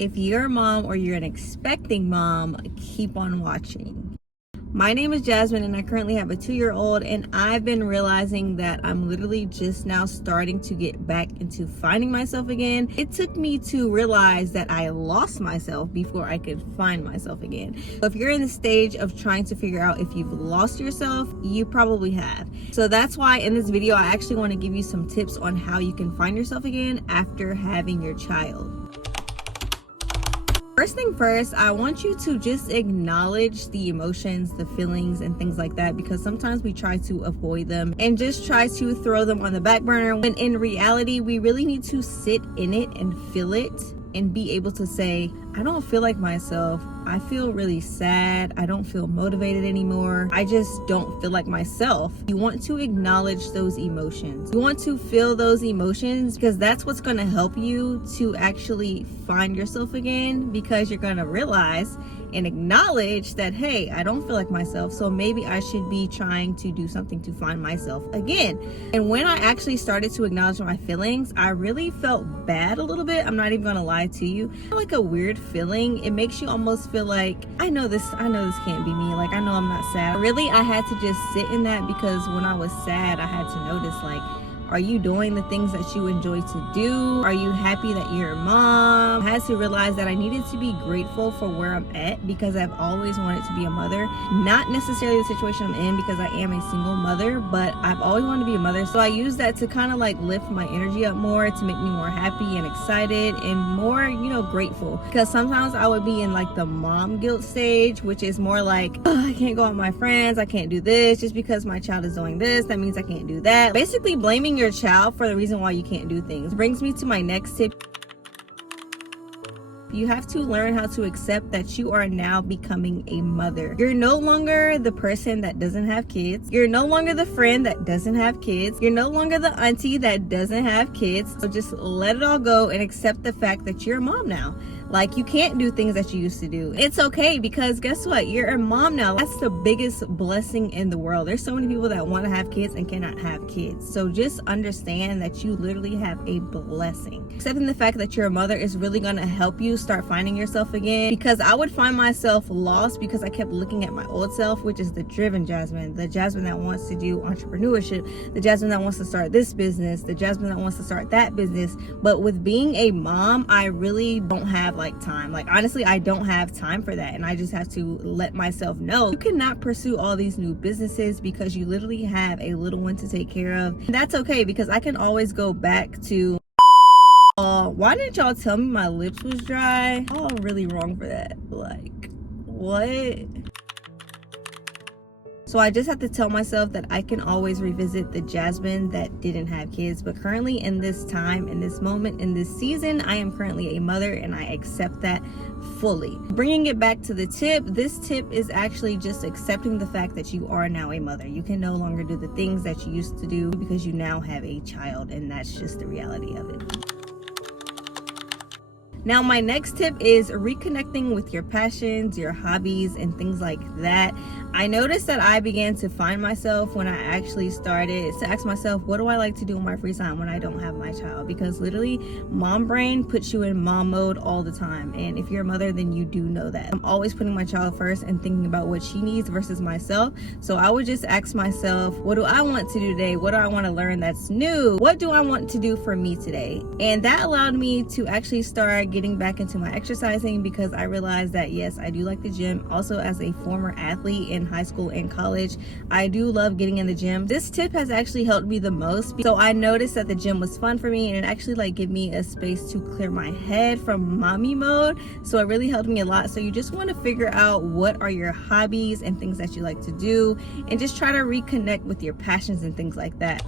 If you're a mom or you're an expecting mom, keep on watching. My name is Jasmine and I currently have a 2-year-old, and I've been realizing that I'm literally just now starting to get back into finding myself again. It took me to realize that I lost myself before I could find myself again. So if you're in the stage of trying to figure out if you've lost yourself, you probably have. So that's why in this video, I actually want to give you some tips on how you can find yourself again after having your child. First thing first, I want you to just acknowledge the emotions, the feelings, and things like that, because sometimes we try to avoid them and just try to throw them on the back burner, when in reality, we really need to sit in it and feel it and be able to say, I don't feel like myself. I feel really sad. I don't feel motivated anymore. I just don't feel like myself. You want to acknowledge those emotions. You want to feel those emotions because that's what's going to help you to actually find yourself again, because you're going to realize and acknowledge that, hey, I don't feel like myself, so maybe I should be trying to do something to find myself again. And when I actually started to acknowledge my feelings, I really felt bad a little bit. I'm not even gonna lie to you. Like a weird feeling. It makes you almost feel like, I know this can't be me. Like, I know I'm not sad. Really, I had to just sit in that, because when I was sad, I had to notice, like, are you doing the things that you enjoy to do? Are you happy that you're a mom? I had to realize that I needed to be grateful for where I'm at, because I've always wanted to be a mother. Not necessarily the situation I'm in, because I am a single mother, but I've always wanted to be a mother. So I use that to kind of like lift my energy up more, to make me more happy and excited and more, grateful. Because sometimes I would be in like the mom guilt stage, which is more like, oh, I can't go out with my friends. I can't do this just because my child is doing this. That means I can't do that. Basically blaming your child for the reason why you can't do things. Brings me to my next tip. You have to learn how to accept that you are now becoming a mother. You're no longer the person that doesn't have kids. You're no longer the friend that doesn't have kids. You're no longer the auntie that doesn't have kids. So just let it all go and accept the fact that you're a mom now. Like, you can't do things that you used to do. It's okay, because guess what? You're a mom now. That's the biggest blessing in the world. There's so many people that want to have kids and cannot have kids. So just understand that you literally have a blessing. Accepting the fact that you're a mother is really going to help you start finding yourself again, because I would find myself lost because I kept looking at my old self, which is the driven Jasmine, the Jasmine that wants to do entrepreneurship, the Jasmine that wants to start this business, the Jasmine that wants to start that business. But with being a mom, I really don't have time. Like, honestly, I don't have time for that, and I just have to let myself know you cannot pursue all these new businesses because you literally have a little one to take care of. And that's okay, because I can always go back to why didn't y'all tell me my lips was dry? Oh, I'm really wrong for that. Like, what? So I just have to tell myself that I can always revisit the Jasmine that didn't have kids. But currently, in this time, in this moment, in this season, I am currently a mother, and I accept that fully. Bringing it back to the tip, this tip is actually just accepting the fact that you are now a mother. You can no longer do the things that you used to do because you now have a child, and that's just the reality of it. Now, my next tip is reconnecting with your passions, your hobbies, and things like that. I noticed that I began to find myself when I actually started to ask myself, what do I like to do in my free time when I don't have my child? Because literally, mom brain puts you in mom mode all the time. And if you're a mother, then you do know that. I'm always putting my child first and thinking about what she needs versus myself. So I would just ask myself, what do I want to do today? What do I want to learn that's new? What do I want to do for me today? And that allowed me to actually start getting back into my exercising, because I realized that, yes, I do like the gym. Also, as a former athlete in high school and college, I do love getting in the gym. This tip has actually helped me the most. So I noticed that the gym was fun for me, and it actually like gave me a space to clear my head from mommy mode. So it really helped me a lot. So you just want to figure out what are your hobbies and things that you like to do, and just try to reconnect with your passions and things like that.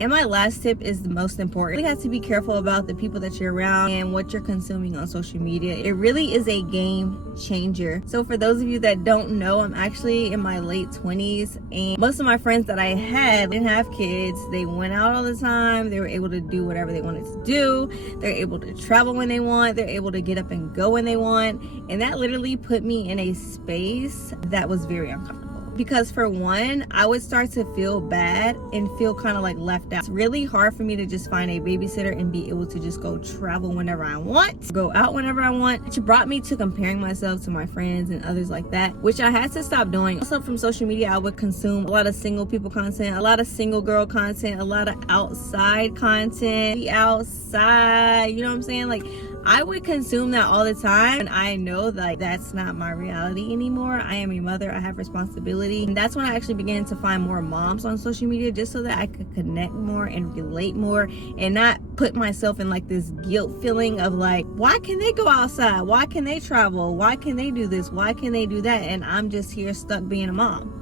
And my last tip is the most important. You have to be careful about the people that you're around and what you're consuming on social media. It really is a game changer. So for those of you that don't know, I'm actually in my late 20s, and most of my friends that I had didn't have kids. They went out all the time. They were able to do whatever they wanted to do. They're able to travel when they want. They're able to get up and go when they want. And that literally put me in a space that was very uncomfortable. because for one, I would start to feel bad and feel kind of like left out. It's really hard for me to just find a babysitter and be able to just go travel whenever I want, go out whenever I want, which brought me to comparing myself to my friends and others like that, which I had to stop doing. Also from social media, I would consume a lot of single people content, a lot of single girl content, a lot of outside content, be outside, you know what I'm saying? Like, I would consume that all the time, and I know that that's not my reality anymore. I am a mother, I have responsibility, and that's when I actually began to find more moms on social media, just so that I could connect more and relate more and not put myself in like this guilt feeling of like, why can they go outside? Why can they travel? Why can they do this? Why can they do that? And I'm just here stuck being a mom.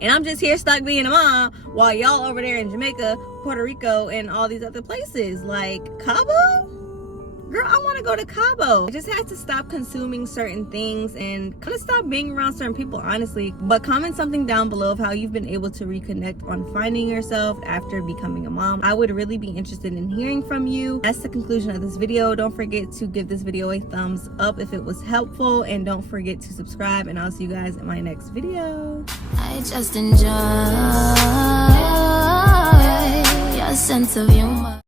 And I'm just here stuck being a mom while y'all over there in Jamaica, Puerto Rico, and all these other places. Like, Cabo? Girl, I want to go to Cabo. I just had to stop consuming certain things and kind of stop being around certain people, honestly. But comment something down below of how you've been able to reconnect on finding yourself after becoming a mom. I would really be interested in hearing from you. That's the conclusion of this video. Don't forget to give this video a thumbs up if it was helpful, and don't forget to subscribe, and I'll see you guys in my next video. I just enjoy your sense of humor.